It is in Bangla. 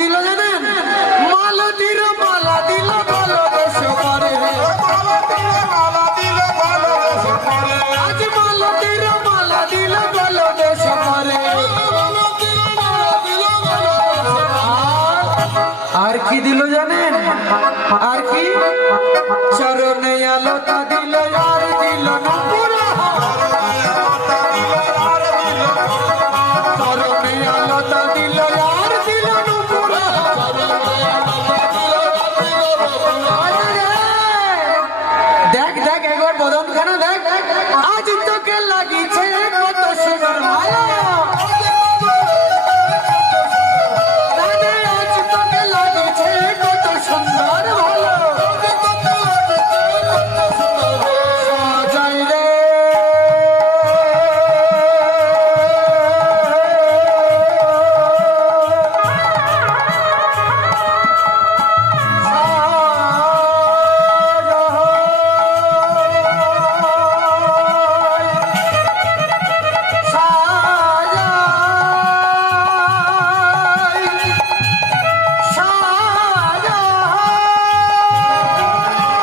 দিল জানেন? মালতীর মালা দিল ভালোবেস করে। আজ মালতীর মালা দিল ভালোবেস করে। আর কি দিল জানেন? আর কি? চরণে আলোটা দিল আর দিল না পুরা।